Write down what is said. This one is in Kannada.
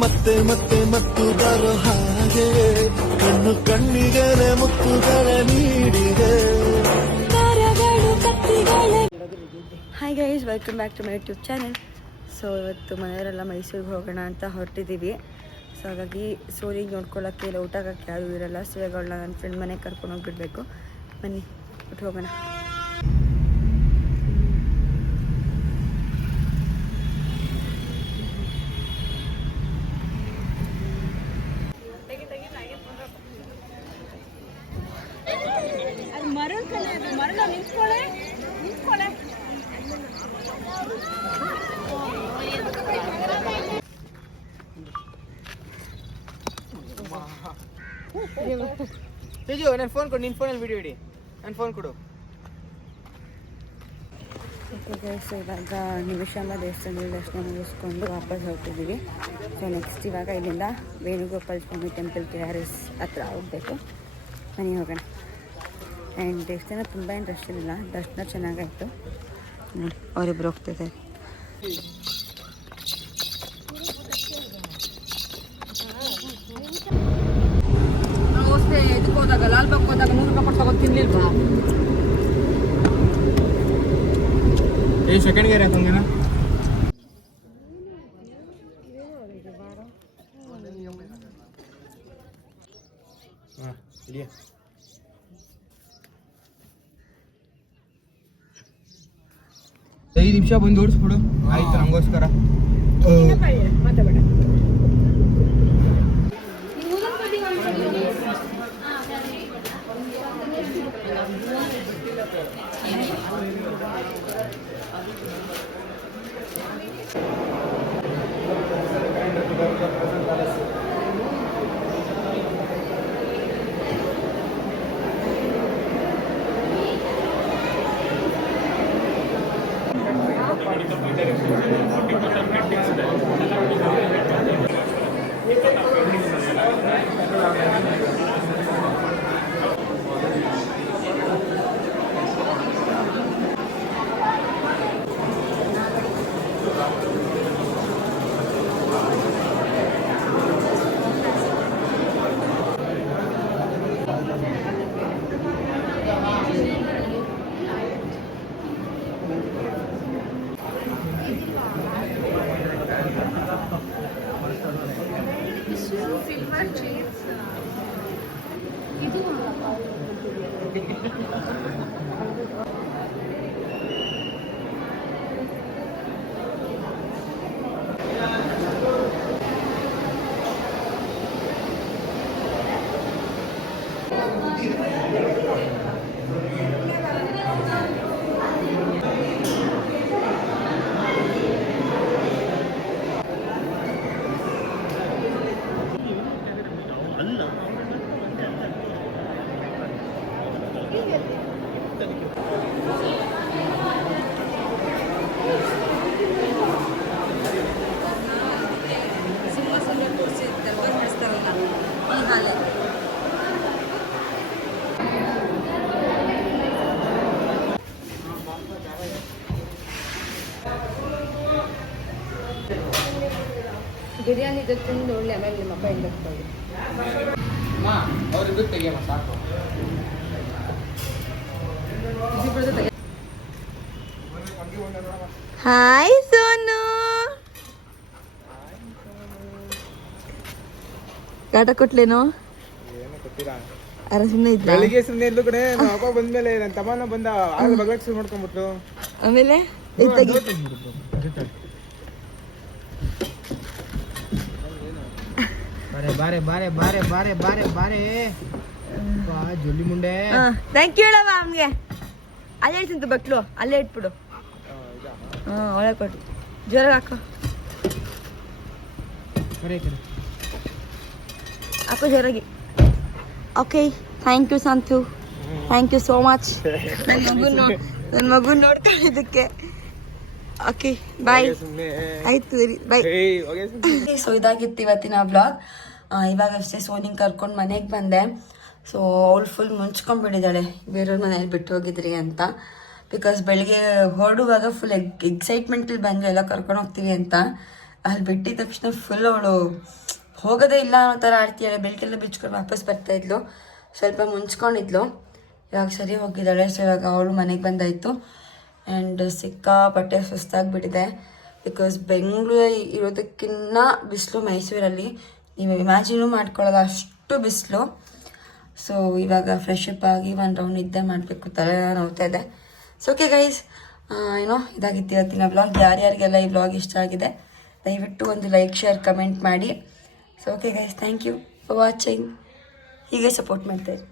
ಮತ್ತೆ ಮತ್ತೆ ಮತ್ತು ಬರೋ ಹಾಗೆ ಕಣ್ಣು ಕಣ್ಣಿಗೆ ಮುತ್ತುಗಳ ನೀಡಿದೆ. Hi guys, welcome back to my YouTube channel. So ಇವತ್ತು ಮನೆಯವರೆಲ್ಲ ಮೈಸೂರಿಗೆ ಹೋಗೋಣ ಅಂತ ಹೊರಟಿದ್ದೀವಿ. ಸೊ ಹಾಗಾಗಿ ಸೋಲಿಗೆ ನೋಡ್ಕೊಳ್ಳೋಕ್ಕೆ ಇಲ್ಲ, ಊಟ ಆಗೋಕ್ಕೆ ಯಾರೂ ಇರಲ್ಲ. ಸೊ ಇವಾಗ ನನ್ನ ಫ್ರೆಂಡ್ ಮನೆಗೆ ಕರ್ಕೊಂಡು ಹೋಗ್ಬಿಡ್ಬೇಕು. ಬನ್ನಿ ಬಿಟ್ಟು ಹೋಗೋಣ. ತೇಜು, ನನ್ನ ಫೋನ್ ಕೊಡು. ನಿನ್ನ ಫೋನಲ್ಲಿ ವಿಡಿಯೋ ಇಡಿ. ನನ್ನ ಫೋನ್ ಕೊಡು. ಸೊ ಇವಾಗ ನಿಮಿಷಾಂಬ ದೇವಸ್ಥಾನದಲ್ಲಿ ದರ್ಶನ ಮುಗಿಸ್ಕೊಂಡು ವಾಪಸ್ ಹೊರಟಿದ್ದೀವಿ. ಸೊ ನೆಕ್ಸ್ಟ್ ಇವಾಗ ಇಲ್ಲಿಂದ ವೇಣುಗೋಪಾಲ ಸ್ವಾಮಿ ಟೆಂಪಲ್ KRS ಹತ್ರ ಹೋಗಬೇಕು. ಮನೆಗೆ ಹೋಗೋಣ. ಆ್ಯಂಡ್ ದೇವಸ್ಥಾನ ತುಂಬ ಏನು ರಶ್ ಇರಲಿಲ್ಲ, ದರ್ಶನ ಚೆನ್ನಾಗಾಯಿತು. ಅವರಿಬ್ಬರು ಹೋಗ್ತಿದ್ದಾರೆ. ಇದಕ್ಕೆ ಹೋದಾಗ ಲಾಲ್ಬಾಗ್ ಹೋದಾಗ 100 ರೂಪಾಯಿ ಕೊಟ್ಟು ತಗೊಂಡು ತಿನ್ಲಿಲ್ವಾ? Second gear ಹಾಕಂಗೇನ? ಹಾಂ, ಇದೆಯಾ? ಐದು ನಿಮಿಷ ಬಂದು ಓಡಿಸ್ಬಿಡು. ಆಯ್ತು, ನಮಗೋಸ್ಕರ. ಮಾತಾಡ. ಬಿರಿಯಾನಿ ಜೊತೆ ಒಳ್ಳೆ ಆಮೇಲೆ ನಿಮ್ಮ ಅಪ್ಪ ಹಿಂಗೆ ಅವ್ರಿಗೂ ತೆಗಿಯಮ್ಮ, ಸಾಕು. ಹಾಯ್ ಸೋನು, ಕಾಟ ಕೊಟ್ಲೇನು? ಸುಮ್ಮನೆ ಇದ್ದ ಬೆಳಿಗ್ಗೆ ಸುಮ್ಮನೆ ಇದ್ಲು ಕಡೆ. ನಮ್ಮ ಅಪ್ಪ ಬಂದ್ಮೇಲೆ ನನ್ನ ತಮ್ಮನ ಬಂದ ಆಗ ಬಗ್ಲಕ್ ಶುರು ಮಾಡ್ಕೊಂಡ್ಬಿಟ್ರು. ಆಮೇಲೆ ಬಾರೆ ಬಾರೆ ಬಾರೆ ಬಾರೆ ಬಾರೆ ಬಾರೆ ಬಾರೆ ಜೊಲ್ಲಿ ಮುಂಡೆ. ಥ್ಯಾಂಕ್ ಯು ಹೇಳವ ಅವನಿಗೆ. ಅಲ್ಲೇ ಇಡ್ತಿಂತು ಬಟ್ಲು, ಅಲ್ಲೇ ಇಟ್ಬಿಡು. ಹಾಂ, ಒಳಗೆ ಕೊಟ್ಟು ಜೋರಾಗಿ ಹಾಕೋ. ಹಾಕೋ ಜೋರಾಗಿ. Okay, thank you Santu, thank you so much ನನ್ನ ಮಗು ನೋಡ್ಕೊಳ್ಳೋದಕ್ಕೆ. ಓಕೆ, ಬಾಯ್. ಆಯ್ತು, ಬಾಯ್. ಸೊ ಇದಾಗಿತ್ತು ಇವತ್ತಿನ ಬ್ಲಾಗ್. ಇವಾಗ ಅಷ್ಟೇ ಸೋನಿಂಗ್ ಕರ್ಕೊಂಡು ಮನೆಗೆ ಬಂದೆ. ಸೊ ಅವಳು ಫುಲ್ ಮುಂಚ್ಕೊಂಡ್ಬಿಟ್ಟಿದ್ದಾಳೆ ಬೇರೆಯವ್ರ ಮನೇಲಿ ಬಿಟ್ಟು ಹೋಗಿದ್ರಿ ಅಂತ. ಬಿಕಾಸ್ ಬೆಳಿಗ್ಗೆ ಹೊರಡುವಾಗ ಫುಲ್ ಎಕ್ಸೈಟ್ಮೆಂಟಲ್ಲಿ ಬಂದು ಎಲ್ಲ ಕರ್ಕೊಂಡು ಹೋಗ್ತೀವಿ ಅಂತ. ಅಲ್ಲಿ ಬಿಟ್ಟಿದ ತಕ್ಷಣ ಫುಲ್ ಅವಳು ಹೋಗೋದೇ ಇಲ್ಲ ಅನ್ನೋ ಥರ ಆಡ್ತೀಯಾಳೆ, ಬೆಲ್ಟೆಲ್ಲ ಬಿಚ್ಕೊಂಡು ವಾಪಸ್ ಬರ್ತಾಯಿದ್ಲು, ಸ್ವಲ್ಪ ಮುಂಚ್ಕೊಂಡಿದ್ಲು. ಇವಾಗ ಸರಿ ಹೋಗಿದ್ದಾಳೆ. ಸೊ ಇವಾಗ ಅವಳು ಮನೆಗೆ ಬಂದಾಯಿತು. ಆ್ಯಂಡ್ ಸಿಕ್ಕಾಪಟ್ಟೆ ಸುಸ್ತಾಗಿಬಿಟ್ಟಿದೆ. ಬಿಕಾಸ್ ಬೆಂಗಳೂರಲ್ಲಿ ಇರೋದಕ್ಕಿಂತ ಬಿಸಿಲು ಮೈಸೂರಲ್ಲಿ, ನೀವು ಇಮ್ಯಾಜಿನೂ ಮಾಡ್ಕೊಳ್ಳೋದು ಅಷ್ಟು ಬಿಸಿಲು. ಸೊ ಇವಾಗ ಫ್ರೆಶ್ ಅಪ್ ಆಗಿ ಒಂದು ರೌಂಡ್ ನಿದ್ದೆ ಮಾಡಬೇಕು, ತಲೆ ನೋವ್ತಾ ಇದೆ. ಸೊ ಓಕೆ ಗೈಸ್, ಇದಾಗಿತ್ತು ಇವತ್ತಿನ ವ್ಲಾಗ್. ಯಾರ್ಯಾರಿಗೆಲ್ಲ ಈ ವ್ಲಾಗ್ ಇಷ್ಟ ಆಗಿದೆ ದಯವಿಟ್ಟು ಒಂದು ಲೈಕ್, ಶೇರ್, ಕಮೆಂಟ್ ಮಾಡಿ. So okay guys, thank you for watching. ಹೀಗೆ ಸಪೋರ್ಟ್ ಮಾಡ್ತಾಯಿರಿ.